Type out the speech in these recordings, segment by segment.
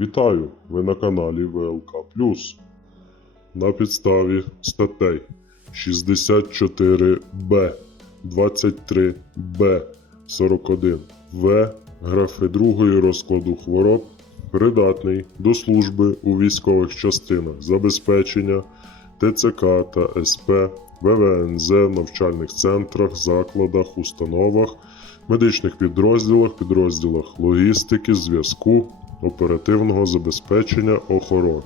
Вітаю! Ви на каналі ВЛК На підставі статей 64Б, 23Б, 41В графи другої розкладу хвороб придатний до служби у військових частинах забезпечення ТЦК та СП, ВВНЗ, навчальних центрах, закладах, установах, медичних підрозділах, підрозділах логістики, зв'язку, оперативного забезпечення, охорони.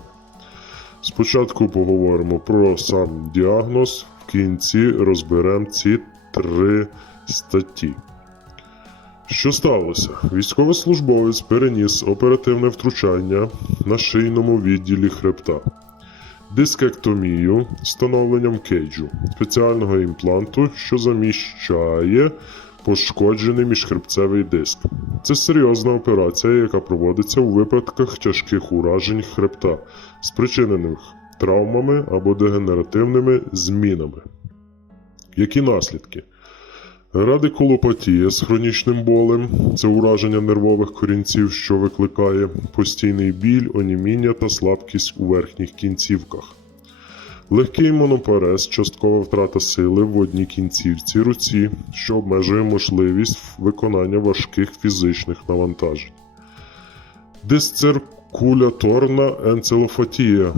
Спочатку поговоримо про сам діагноз, в кінці розберемо ці три статті. Що сталося? Військовослужбовець переніс оперативне втручання на шийному відділі хребта, дискектомію встановленням кейджу, спеціального імпланту, що заміщає пошкоджений міжхребцевий диск. Це серйозна операція, яка проводиться у випадках тяжких уражень хребта, спричинених травмами або дегенеративними змінами. Які наслідки? Радикулопатія з хронічним болем це ураження нервових корінців, що викликає постійний біль, оніміння та слабкість у верхніх кінцівках. Легкий монопарез, часткова втрата сили в одній кінцівці руці, що обмежує можливість виконання важких фізичних навантажень. Дисциркуляторна енцелофатія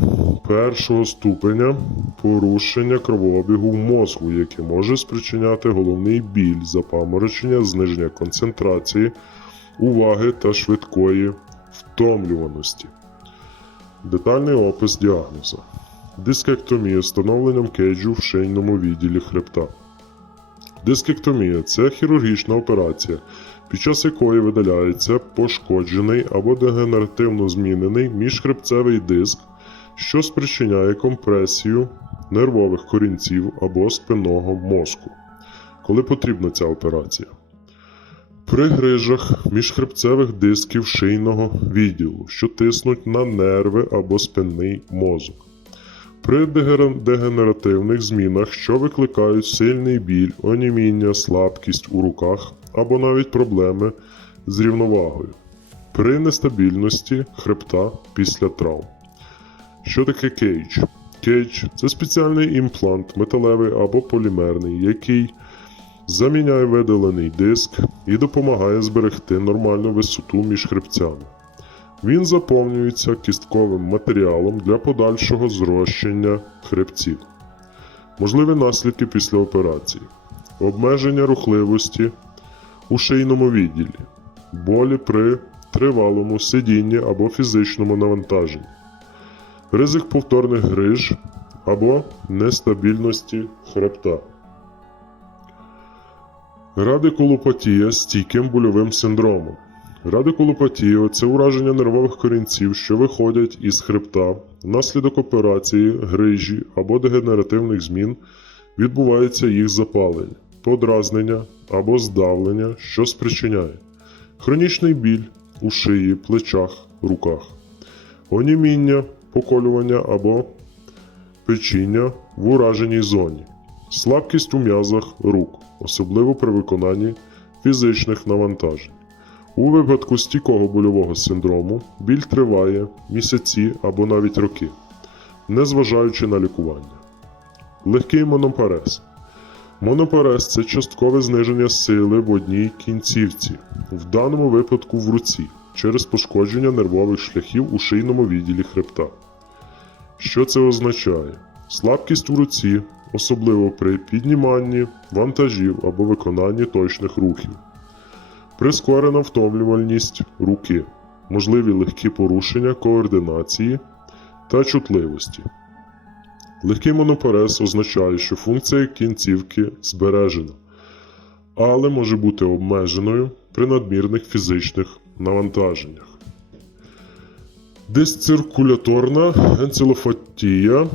першого ступеня порушення кровообігу в мозку, яке може спричиняти головний біль, запаморочення, зниження концентрації, уваги та швидкої втомлюваності. Детальний опис діагнозу. Дискектомія встановленням кейджу в шийному відділі хребта. Дискектомія це хірургічна операція, під час якої видаляється пошкоджений або дегенеративно змінений міжхребцевий диск, що спричиняє компресію нервових корінців або спинного мозку, коли потрібна ця операція. При грижах міжхребцевих дисків шийного відділу, що тиснуть на нерви або спинний мозок. При дегенеративних змінах, що викликають сильний біль, оніміння, слабкість у руках або навіть проблеми з рівновагою. При нестабільності хребта після травм. Що таке кейдж? Кейдж це спеціальний імплант, металевий або полімерний, який заміняє видалений диск і допомагає зберегти нормальну висоту між хребцями. Він заповнюється кістковим матеріалом для подальшого зрощення хребців. Можливі наслідки після операції: обмеження рухливості у шийному відділі, болі при тривалому сидінні або фізичному навантаженні, ризик повторних гриж або нестабільності хребта. Радикулопатія з стійким больовим синдромом. Радикулопатія це ураження нервових корінців, що виходять із хребта внаслідок операції, грижі або дегенеративних змін відбувається їх запалення, подразнення або здавлення, що спричиняє хронічний біль у шиї, плечах, руках, оніміння, поколювання або печіння в ураженій зоні, слабкість у м'язах рук, особливо при виконанні фізичних навантажень. У випадку стійкого больового синдрому біль триває місяці або навіть роки, незважаючи на лікування. Легкий монопарез. Монопарез це часткове зниження сили в одній кінцівці, в даному випадку в руці, через пошкодження нервових шляхів у шийному відділі хребта. Що це означає? Слабкість у руці, особливо при підніманні вантажів або виконанні точних рухів. Прискорена втомлювальність руки, можливі легкі порушення координації та чутливості. Легкий монопарез означає, що функція кінцівки збережена, але може бути обмеженою при надмірних фізичних навантаженнях. Дисциркуляторна енцелофатія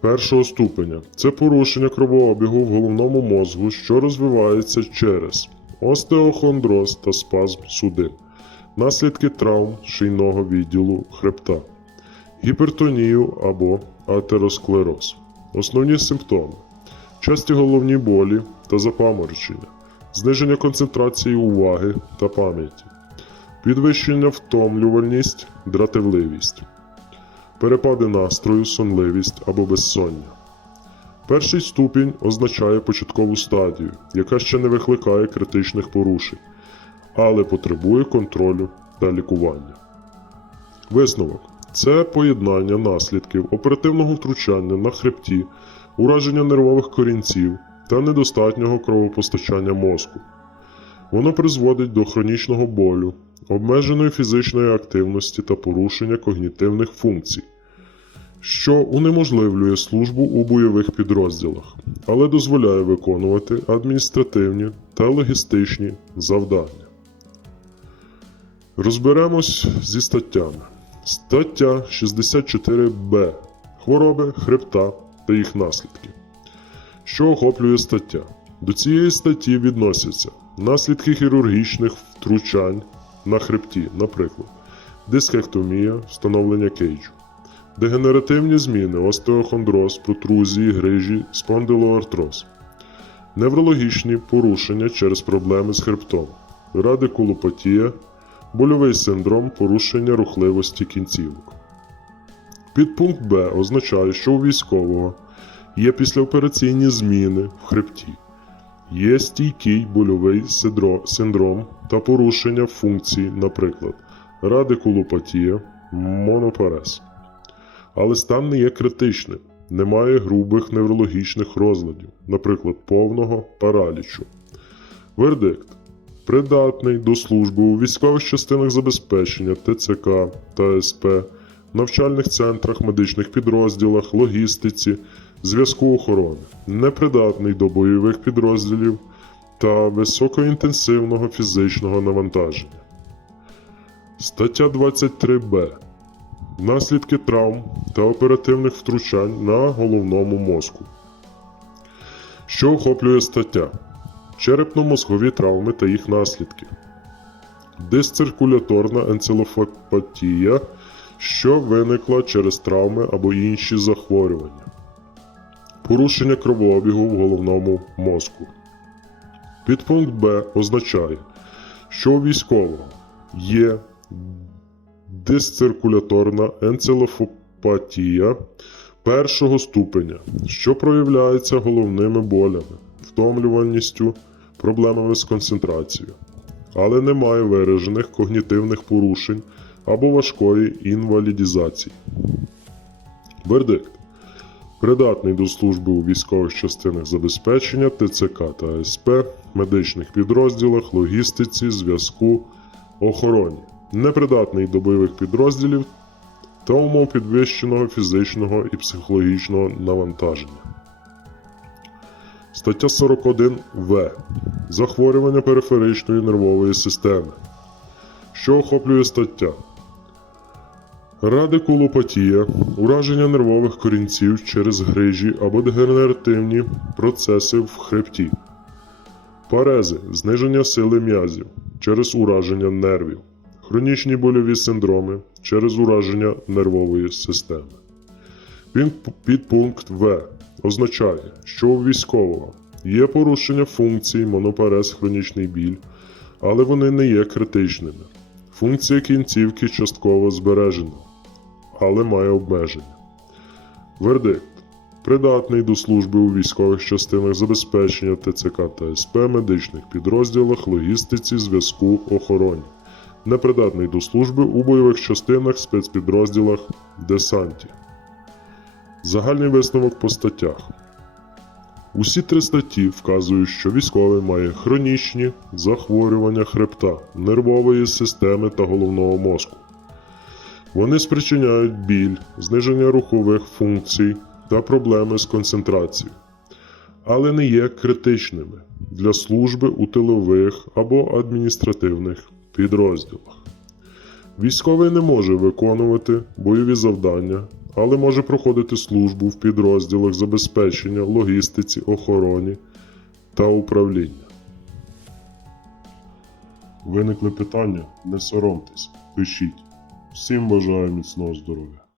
першого ступеня. Це порушення кровообігу в головному мозку, що розвивається через остеохондроз та спазм судин, наслідки травм шийного відділу хребта, гіпертонію або атеросклероз. Основні симптоми: часті головні болі та запаморочення, зниження концентрації уваги та пам'яті, підвищення втомлювальність, дратівливість, перепади настрою, сонливість або безсоння. Перший ступінь означає початкову стадію, яка ще не викликає критичних порушень, але потребує контролю та лікування. Висновок це поєднання наслідків оперативного втручання на хребті, ураження нервових корінців та недостатнього кровопостачання мозку. Воно призводить до хронічного болю, обмеженої фізичної активності та порушення когнітивних функцій, що унеможливлює службу у бойових підрозділах, але дозволяє виконувати адміністративні та логістичні завдання. Розберемось зі статтями. Стаття 64б. Хвороби, хребта та їх наслідки. Що охоплює стаття? До цієї статті відносяться наслідки хірургічних втручань на хребті, наприклад, дискектомія, встановлення кейджу, дегенеративні зміни, остеохондроз, протрузії, грижі, спондилоартроз, неврологічні порушення через проблеми з хребтом, радикулопатія, больовий синдром порушення рухливості кінцівок. Підпункт Б означає, що у військового є післяопераційні зміни в хребті, є стійкий больовий синдром та порушення функцій, наприклад, радикулопатія, монопарез. Але стан не є критичним, немає грубих неврологічних розладів, наприклад, повного паралічу. Вердикт придатний до служби у військових частинах забезпечення ТЦК та СП, навчальних центрах, медичних підрозділах, логістиці, зв'язку охорони, непридатний до бойових підрозділів та високоінтенсивного фізичного навантаження. Стаття 23б. Наслідки травм та оперативних втручань на головному мозку. Що охоплює стаття? черепно-мозгові травми та їх наслідки, дисциркуляторна енцелофопатія, що виникла через травми або інші захворювання, порушення кровообігу в головному мозку. Підпункт Б означає, що у військового є дисциркуляторна енцелофопатія першого ступеня, що проявляється головними болями, втомлюваністю, проблемами з концентрацією, але немає виражених когнітивних порушень або важкої інвалідізації. Вердикт. Придатний до служби у військових частинах забезпечення ТЦК та СП, медичних підрозділах, логістиці, зв'язку, охороні, непридатний до бойових підрозділів та умов підвищеного фізичного і психологічного навантаження. Стаття 41 В. Захворювання периферичної нервової системи. Що охоплює стаття? Радикулопатія, ураження нервових корінців через грижі або дегенеративні процеси в хребті, парези, зниження сили м'язів через ураження нервів, хронічні больові синдроми через ураження нервової системи. Він підпункт В означає, що у військового є порушення функцій монопарез хронічний біль, але вони не є критичними. Функція кінцівки частково збережена, але має обмеження. Вердикт. Придатний до служби у військових частинах забезпечення ТЦК та СП, медичних підрозділах, логістиці, зв'язку, охороні. Непридатний до служби у бойових частинах, спецпідрозділах, десанті. Загальний висновок по статтях. Усі три статті вказують, що військовий має хронічні захворювання хребта, нервової системи та головного мозку. Вони спричиняють біль, зниження рухових функцій та проблеми з концентрацією, але не є критичними для служби у тилових або адміністративних підрозділах. Військовий не може виконувати бойові завдання, але може проходити службу в підрозділах забезпечення, логістиці, охороні та управління. Виникли питання? Не соромтесь, пишіть. Всім бажаю міцного здоров'я.